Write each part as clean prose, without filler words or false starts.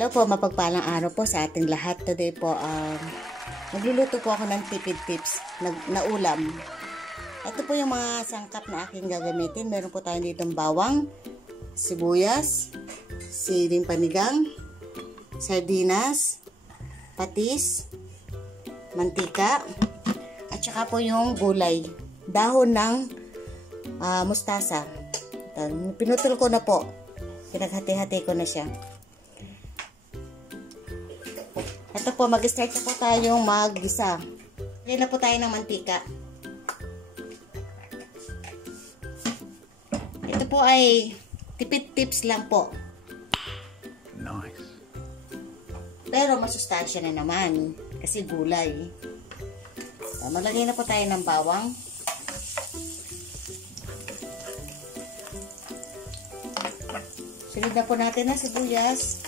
Hello po, mapagpalang araw po sa ating lahat. Today po, magluluto po ako ng tipid tips na ulam. Ito po yung mga sangkap na aking gagamitin. Meron po tayo ditong bawang, sibuyas, siling panigang, sardinas, patis, mantika, at saka po yung gulay, dahon ng mustasa. Pinutol ko na po. Pinaghati-hati ko na siya. Ito po, mag-start na po tayong mag-gisa. Lagyan na po tayo ng mantika. Ito po ay tipid tips lang po. Nice. Pero masustansya na naman kasi gulay. So, maglagay na po tayo ng bawang. Sunod na po natin ang sibuyas.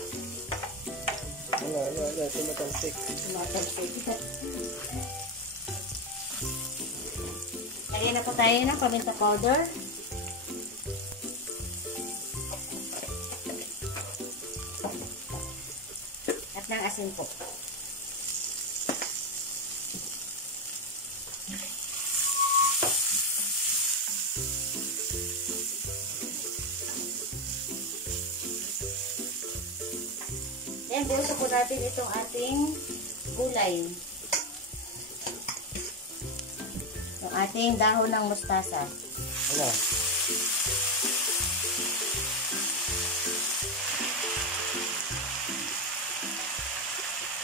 Wala, tumatalsik. Lagyan na po tayo ng paminta powder. At ng asin po. Then, buuso po natin itong ating gulay. Yung ating dahon ng mustasa. Wala.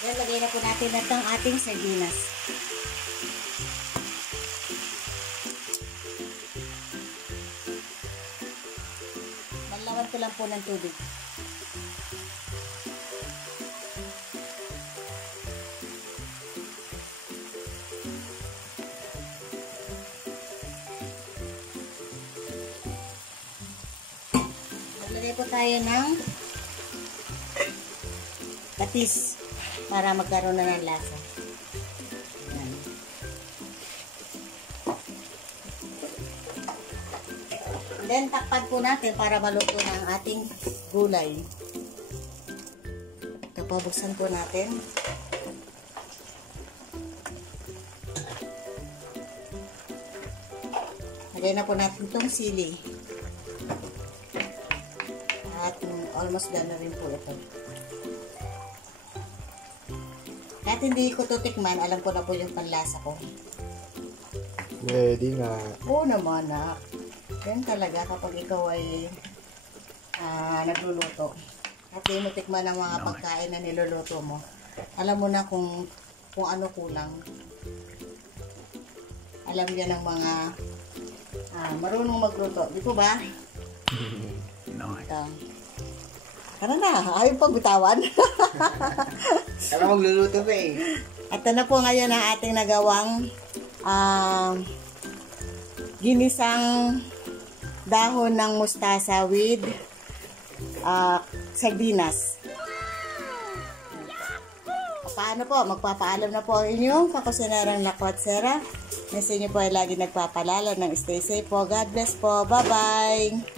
Then, lagay na po natin itong ating sardinas. Malawan ko lang po ng tubig. Maglagay po tayo ng patis para magkaroon na ng lasa. Ayan. Then, takpan po natin para maluto na ang ating gulay. Ito po, buksan po natin. Lagay na po natin itong sili. At almost done na rin po ito. Kahit hindi ko tutikman, alam ko na po yung panlasa ko. Ready nga. Oo naman na. Yan talaga kapag ikaw ay nagluluto. At di mo tikman ang mga pagkain na niluluto mo. Alam mo na kung ano kulang. Alam yan ng mga marunong magluto. Di po ba? Nice. Tara na, ayaw pang bitawan. Tara magluluto pa eh. Ito na po ngayon ang ating nagawang ginisang dahon ng mustasa with sardinas. Paano po? Magpapaalam na po ang inyong kakusinerang Lakwatsera. Nasa inyo po ay lagi nagpapalala ng stay safe po. God bless po. Bye-bye!